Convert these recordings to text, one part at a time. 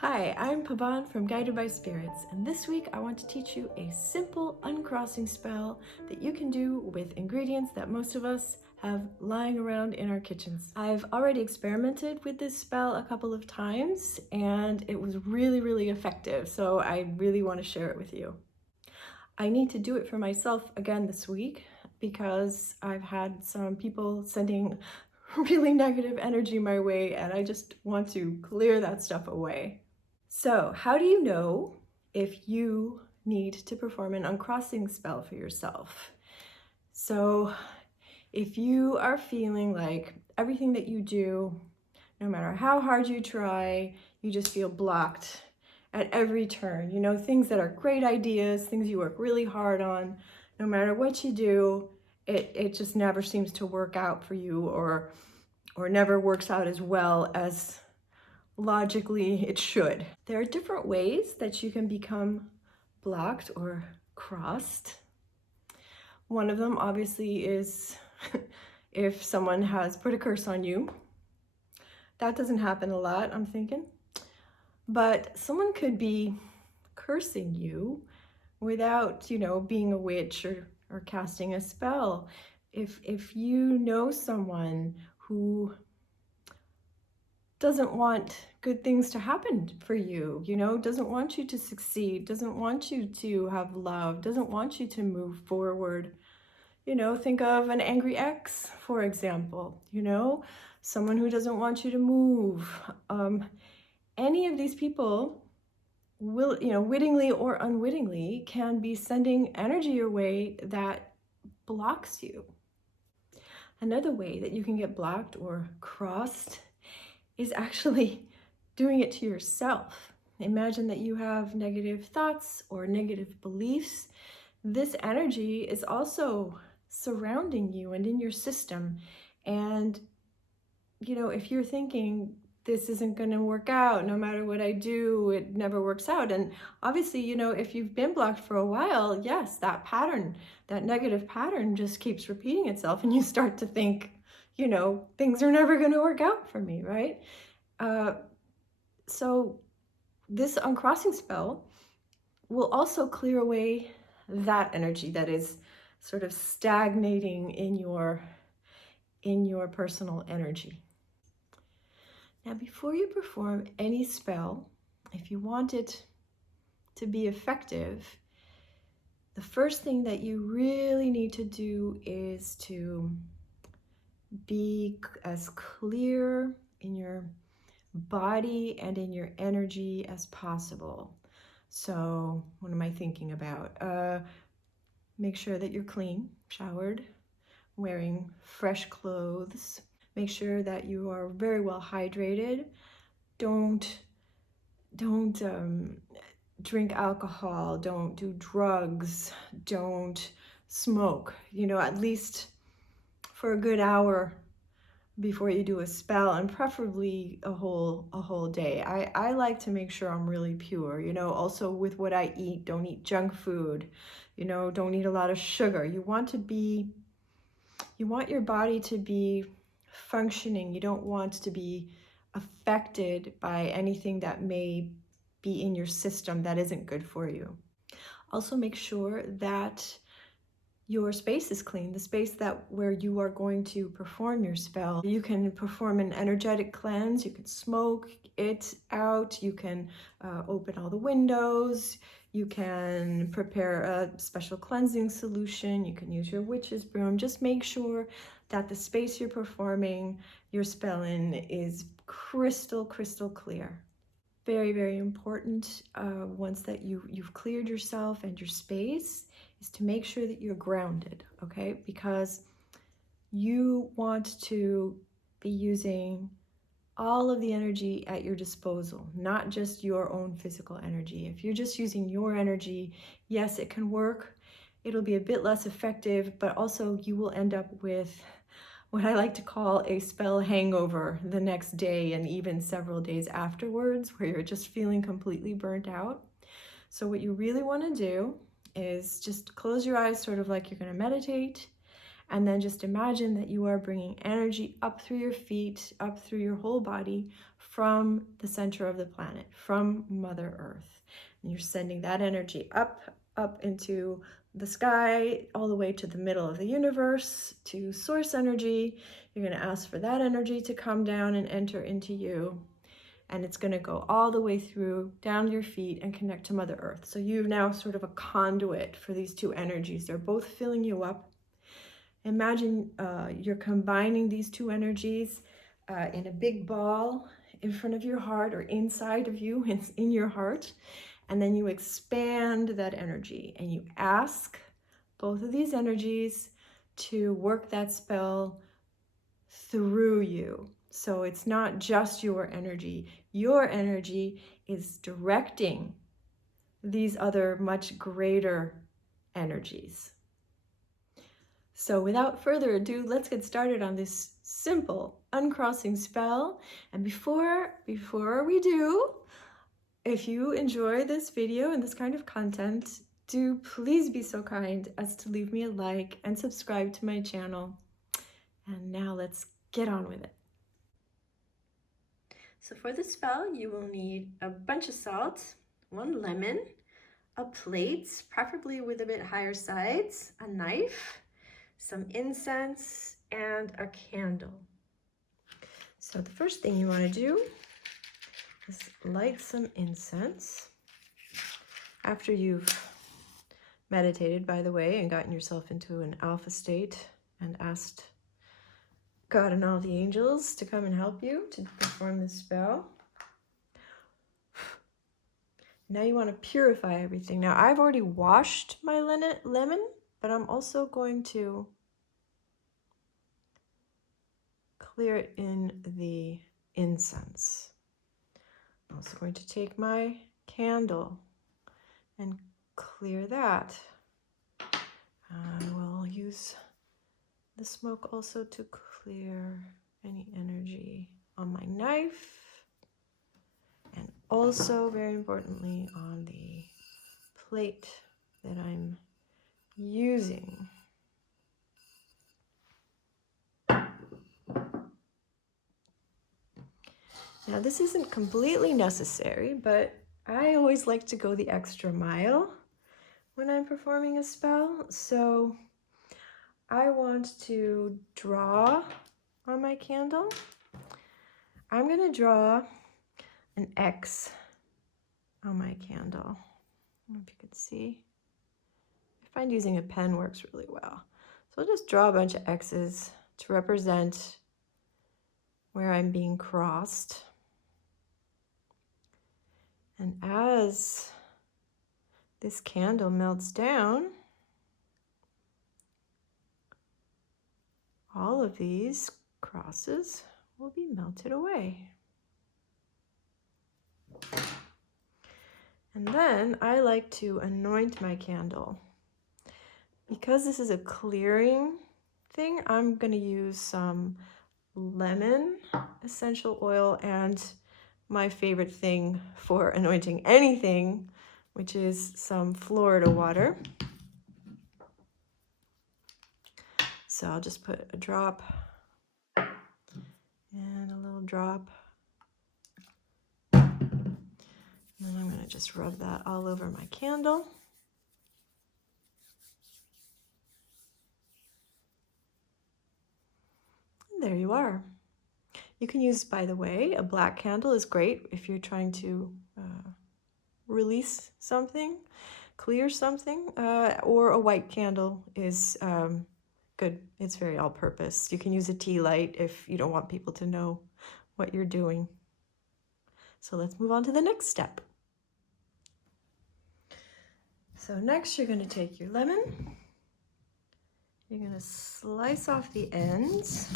Hi, I'm Pavan from Guided by Spirits, and this week I want to teach you a simple uncrossing spell that you can do with ingredients that most of us have lying around in our kitchens. I've already experimented with this spell a couple of times and it was really effective, so I really want to share it with you. I need to do it for myself again this week because I've had some people sending really negative energy my way and I just want to clear that stuff away. So, how do you know if you need to perform an uncrossing spell for yourself? So, if you are feeling like everything that you do, no matter how hard you try, you just feel blocked at every turn, things that are great ideas, things you work really hard on, no matter what you do, it just never seems to work out for you or never works out as well as logically it should. There are different ways that you can become blocked or crossed. One of them obviously is if someone has put a curse on you. That doesn't happen a lot, I'm thinking. But someone could be cursing you without, being a witch or casting a spell. If you know someone who doesn't want good things to happen for you, doesn't want you to succeed, doesn't want you to have love, doesn't want you to move forward. Think of an angry ex, for example, someone who doesn't want you to move. Any of these people will, wittingly or unwittingly, can be sending energy your way that blocks you. Another way that you can get blocked or crossed is actually doing it to yourself. Imagine that you have negative thoughts or negative beliefs. This energy is also surrounding you and in your system. And, if you're thinking, this isn't going to work out, no matter what I do, it never works out. And obviously, if you've been blocked for a while, yes, that pattern, that negative pattern just keeps repeating itself. And you start to think, things are never going to work out for me, right? So this uncrossing spell will also clear away that energy that is sort of stagnating in your personal energy. Now, before you perform any spell, if you want it to be effective, the first thing that you really need to do is to be as clear in your body and in your energy as possible. So what am I thinking about? Make sure that you're clean, showered, wearing fresh clothes. Make sure that you are very well hydrated. Don't drink alcohol. Don't do drugs. Don't smoke. At least for a good hour before you do a spell, and preferably a whole day. I like to make sure I'm really pure, also with what I eat. Don't eat junk food, don't eat a lot of sugar. You want your body to be functioning. You don't want to be affected by anything that may be in your system that isn't good for you. Also make sure that your space is clean, the space where you are going to perform your spell. You can perform an energetic cleanse, you can smoke it out, you can open all the windows, you can prepare a special cleansing solution, you can use your witch's broom. Just make sure that the space you're performing your spell in is crystal clear. Very important, once that you've cleared yourself and your space, is to make sure that you're grounded, okay? Because you want to be using all of the energy at your disposal, not just your own physical energy. If you're just using your energy, yes, it can work. It'll be a bit less effective, but also you will end up with what I like to call a spell hangover the next day and even several days afterwards, where you're just feeling completely burnt out. So what you really want to do is just close your eyes, sort of like you're going to meditate, And then just imagine that you are bringing energy up through your feet, up through your whole body from the center of the planet, from Mother Earth. And you're sending that energy up into the sky, all the way to the middle of the universe, to source energy. You're going to ask for that energy to come down and enter into you. And it's going to go all the way through, down your feet, and connect to Mother Earth. So you're now sort of a conduit for these two energies. They're both filling you up. Imagine you're combining these two energies in a big ball in front of your heart, or inside of you, in your heart. And then you expand that energy and you ask both of these energies to work that spell through you. So it's not just your energy. Your energy is directing these other much greater energies. So without further ado, let's get started on this simple uncrossing spell. And before we do, if you enjoy this video and this kind of content, do please be so kind as to leave me a like and subscribe to my channel. And now let's get on with it. So for the spell, you will need a bunch of salt, 1 lemon, a plate, preferably with a bit higher sides, a knife, some incense, and a candle. So the first thing you want to do is light some incense. After you've meditated, by the way, and gotten yourself into an alpha state and asked God and all the angels to come and help you to perform this spell. Now you want to purify everything. Now I've already washed my lemon, but I'm also going to clear it in the incense. I'm also going to take my candle and clear that. I will use the smoke also to clear any energy on my knife, and also, very importantly, on the plate that I'm using. Now, this isn't completely necessary, but I always like to go the extra mile when I'm performing a spell. So I want to draw on my candle. I'm going to draw an X on my candle. I don't know if you can see. I find using a pen works really well. So I'll just draw a bunch of X's to represent where I'm being crossed. And as this candle melts down, all of these crosses will be melted away. And then I like to anoint my candle. Because this is a clearing thing, I'm going to use some lemon essential oil and my favorite thing for anointing anything, which is some Florida water. So I'll just put a drop and a little drop. And then I'm going to just rub that all over my candle. And there you are. You can use, by the way, a black candle is great if you're trying to release something, clear something, or a white candle is good. It's very all-purpose. You can use a tea light if you don't want people to know what you're doing. So let's move on to the next step. So next you're going to take your lemon. You're going to slice off the ends.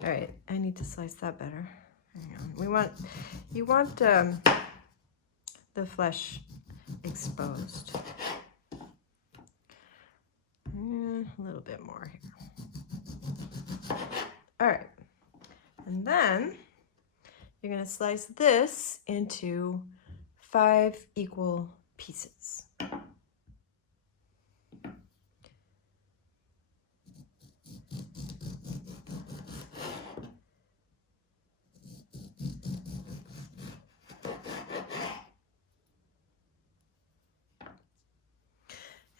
All right, I need to slice that better. Hang on. You want the flesh exposed. A little bit more here. All right, and then you're going to slice this into 5 equal pieces.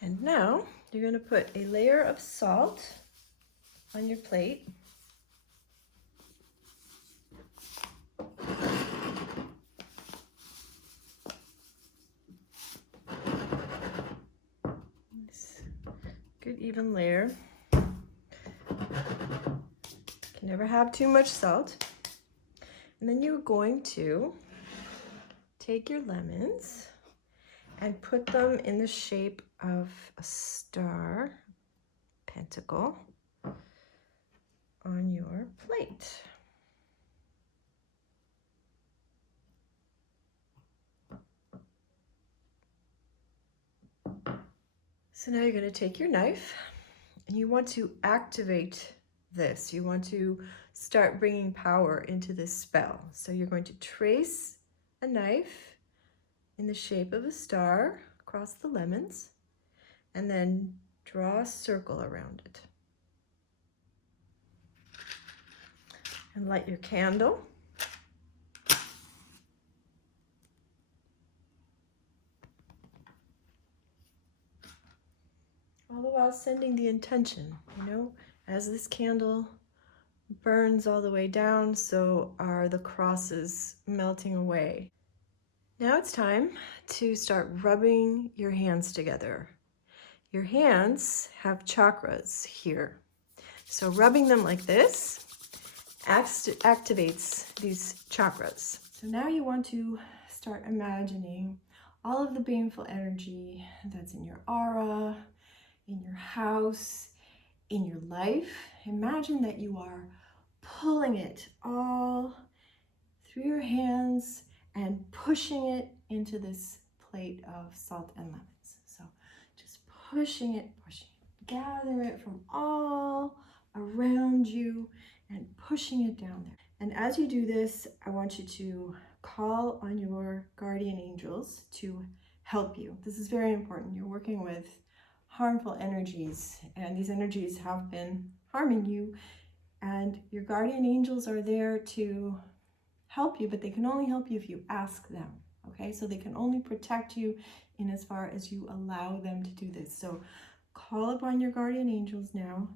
And now you're going to put a layer of salt on your plate. Good even layer. Can never have too much salt. And then you're going to take your lemons and put them in the shape of a star, pentacle, on your plate. So now you're going to take your knife and you want to activate this. You want to start bringing power into this spell. So you're going to trace a knife in the shape of a star across the lemons and then draw a circle around it. And light your candle. All the while sending the intention, as this candle burns all the way down, so are the crosses melting away. Now it's time to start rubbing your hands together. Your hands have chakras here. So rubbing them like this activates these chakras. So now you want to start imagining all of the baneful energy that's in your aura, in your house, in your life. Imagine that you are pulling it all through your hands and pushing it into this plate of salt and lemons. So just pushing it, gather it from all around you and pushing it down there. And as you do this, I want you to call on your guardian angels to help you. This is very important. You're working with harmful energies, and these energies have been harming you, and your guardian angels are there to help you, but they can only help you if you ask them, okay? So they can only protect you in as far as you allow them to do this. So call upon your guardian angels now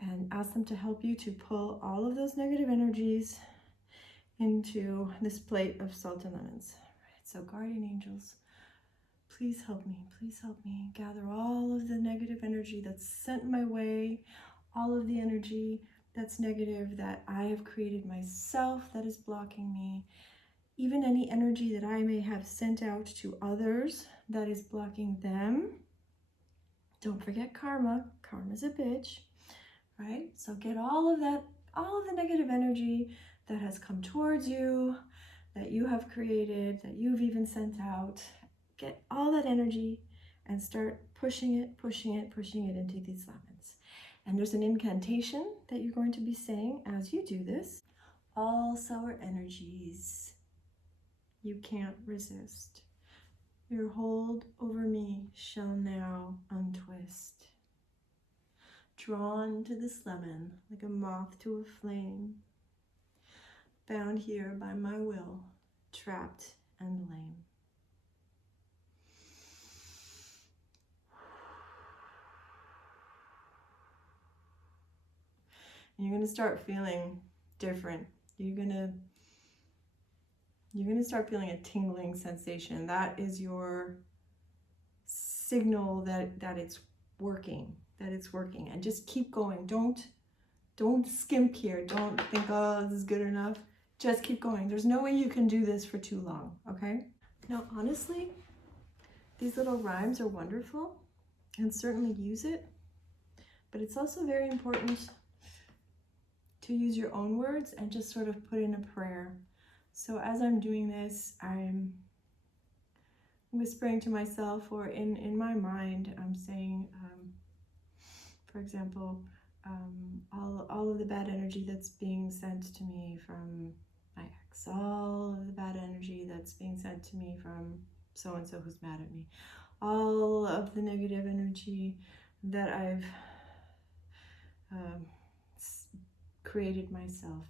and ask them to help you to pull all of those negative energies into this plate of salt and lemons. Right, so guardian angels, please help me, gather all of the negative energy that's sent my way, all of the energy that's negative that I have created myself that is blocking me, even any energy that I may have sent out to others that is blocking them. Don't forget karma. Karma's a bitch, right? So get all of that, all of the negative energy that has come towards you, that you have created, that you've even sent out. Get all that energy and start pushing it into these lemons. And there's an incantation that you're going to be saying as you do this. All sour energies you can't resist, your hold over me shall now untwist. Drawn to this lemon like a moth to a flame, bound here by my will, trapped and lame. And you're going to start feeling different. You're going to start feeling a tingling sensation. That is your signal that it's working, and just keep going. Don't skimp here. Don't think, oh, this is good enough. Just keep going. There's no way you can do this for too long, okay? Now, honestly, these little rhymes are wonderful and certainly use it, but it's also very important to use your own words and just sort of put in a prayer. So as I'm doing this, I'm whispering to myself, or in my mind, I'm saying, for example, all of the bad energy that's being sent to me from my ex, all of the bad energy that's being sent to me from so-and-so who's mad at me, all of the negative energy that I've created myself,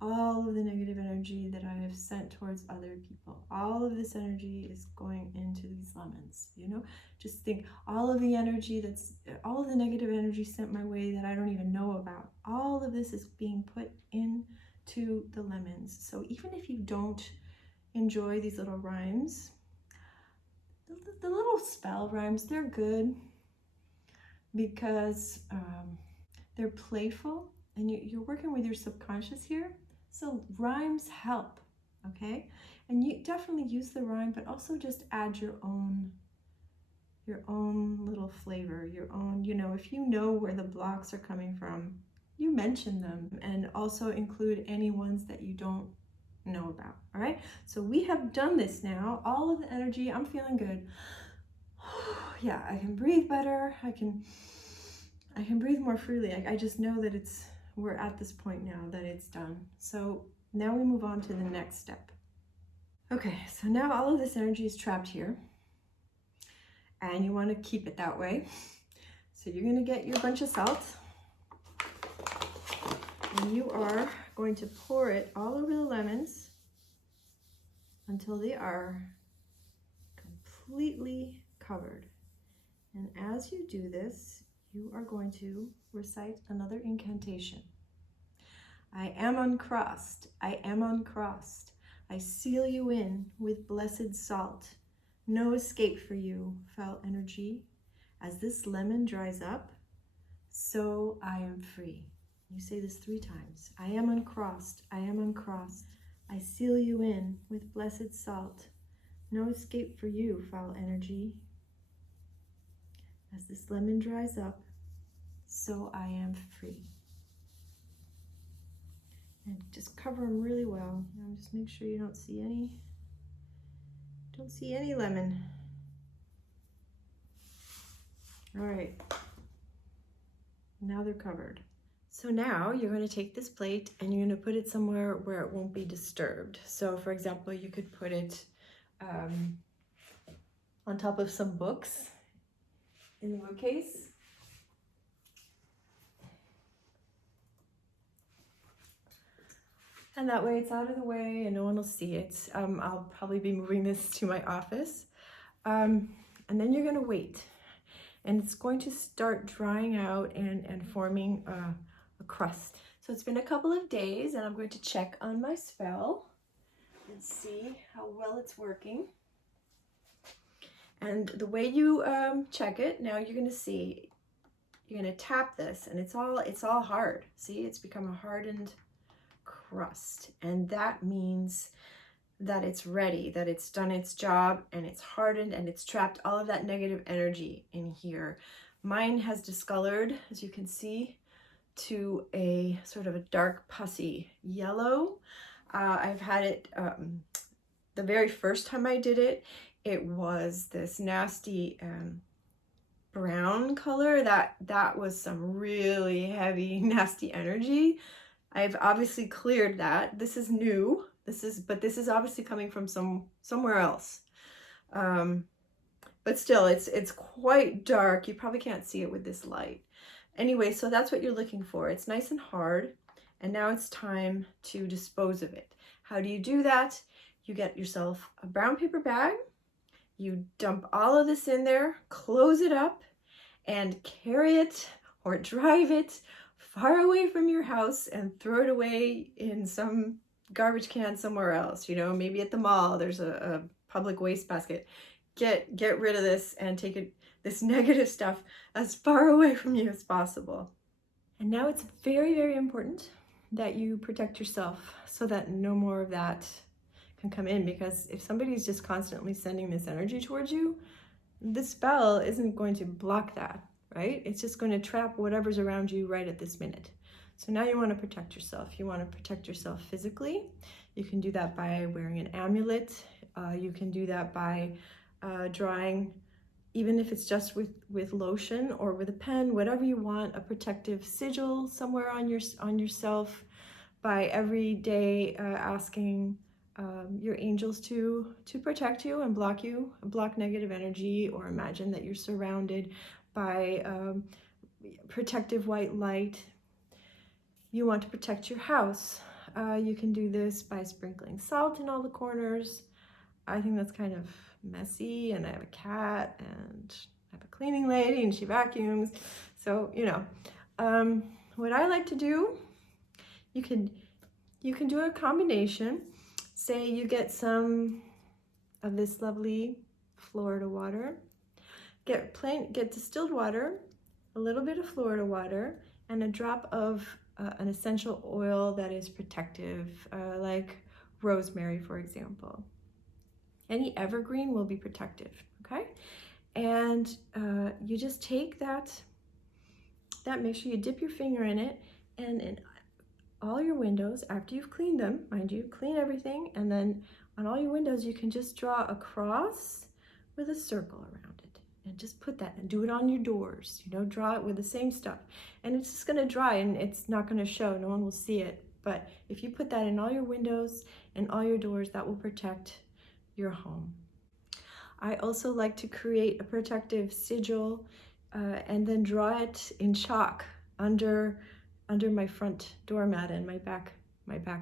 all of the negative energy that I have sent towards other people, all of this energy is going into these lemons. You know, just think all of the negative energy sent my way that I don't even know about, all of this is being put into the lemons. So even if you don't enjoy these little rhymes, the little spell rhymes, they're good because they're playful and you're working with your subconscious here. So rhymes help, okay? And you definitely use the rhyme, but also just add your own little flavor, your own, you know, if you know where the blocks are coming from, you mention them, and also include any ones that you don't know about, all right? So we have done this now, all of the energy, I'm feeling good. Yeah, I can breathe better, I can breathe more freely. I just know that we're at this point now that it's done. So now we move on to the next step. Okay, so now all of this energy is trapped here, and you want to keep it that way. So you're going to get your bunch of salt, and you are going to pour it all over the lemons until they are completely covered. And as you do this, you are going to recite another incantation. I am uncrossed, I am uncrossed. I seal you in with blessed salt. No escape for you, foul energy. As this lemon dries up, so I am free. You say this 3 times. I am uncrossed, I am uncrossed. I seal you in with blessed salt. No escape for you, foul energy. As this lemon dries up, so I am free. And just cover them really well. Now just make sure you don't see any lemon. All right, now they're covered. So now you're going to take this plate and you're going to put it somewhere where it won't be disturbed. So for example, you could put it on top of some books in the bookcase. And that way it's out of the way and no one will see it. I'll probably be moving this to my office. And then you're gonna wait. And it's going to start drying out and forming a crust. So it's been a couple of days and I'm going to check on my spell and see how well it's working. And the way you check it, now you're gonna see, you're gonna tap this and it's all hard. See, it's become a hardened crust, and that means that it's ready, that it's done its job and it's hardened and it's trapped all of that negative energy in here. Mine has discolored, as you can see, to a sort of a dark pussy yellow. I've had it, the very first time I did it, it was this nasty brown color. That was some really heavy, nasty energy. I've obviously cleared that. This is new. But this is obviously coming from somewhere else. But still, it's quite dark. You probably can't see it with this light. Anyway, so that's what you're looking for. It's nice and hard, and now it's time to dispose of it. How do you do that? You get yourself a brown paper bag. You dump all of this in there, close it up, and carry it or drive it far away from your house and throw it away in some garbage can somewhere else. You know, maybe at the mall there's a public waste basket. Get rid of this and take this negative stuff as far away from you as possible. And now it's very, very important that you protect yourself so that no more of that can come in, because if somebody's just constantly sending this energy towards you, this spell isn't going to block that, right? It's just going to trap whatever's around you right at this minute. So now you want to protect yourself. You want to protect yourself physically. You can do that by wearing an amulet. You can do that by drawing, even if it's just with lotion or with a pen, whatever you want, a protective sigil somewhere on yourself, by every day asking your angels to protect you and block negative energy, or imagine that you're surrounded by protective white light. You want to protect your house. You can do this by sprinkling salt in all the corners. I think that's kind of messy, and I have a cat and I have a cleaning lady and she vacuums. So, what I like to do, you can do a combination. Say you get some of this lovely Florida water. Get distilled water, a little bit of Florida water, and a drop of an essential oil that is protective, like rosemary, for example. Any evergreen will be protective, okay? And you just take that, make sure you dip your finger in it, and in all your windows, after you've cleaned them, mind you, clean everything, and then on all your windows, you can just draw a cross with a circle around it. And just put that, and do it on your doors, draw it with the same stuff. And it's just gonna dry and it's not gonna show, no one will see it. But if you put that in all your windows and all your doors, that will protect your home. I also like to create a protective sigil and then draw it in chalk under my front doormat and my back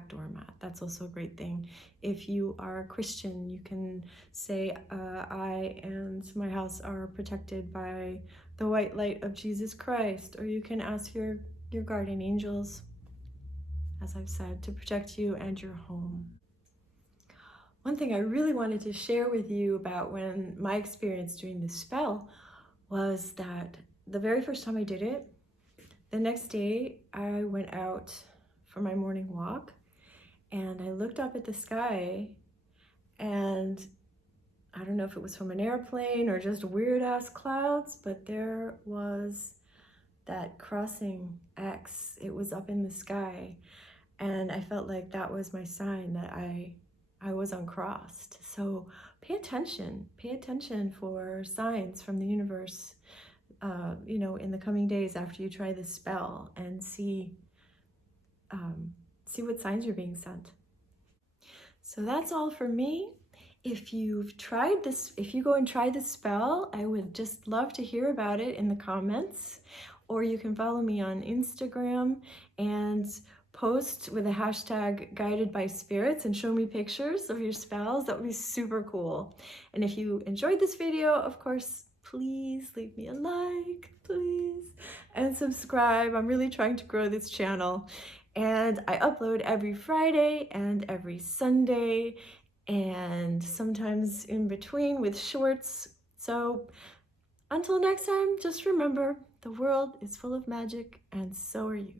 doormat. That's also a great thing. If you are a Christian, you can say, I and my house are protected by the white light of Jesus Christ. Or you can ask your guardian angels, as I've said, to protect you and your home. One thing I really wanted to share with you about my experience doing this spell was that the very first time I did it, the next day I went out for my morning walk and I looked up at the sky, and I don't know if it was from an airplane or just weird ass clouds, but there was that crossing X. It was up in the sky, and I felt like that was my sign that I was uncrossed. So pay attention for signs from the universe, in the coming days after you try this spell, and see what signs you're being sent. So that's all for me. If you've tried this, if you go and try this spell, I would just love to hear about it in the comments, or you can follow me on Instagram and post with the hashtag guided by spirits and show me pictures of your spells. That would be super cool. And if you enjoyed this video, of course, please leave me a like, please, and subscribe. I'm really trying to grow this channel. And I upload every Friday and every Sunday, and sometimes in between with shorts. So until next time, just remember, the world is full of magic, and so are you.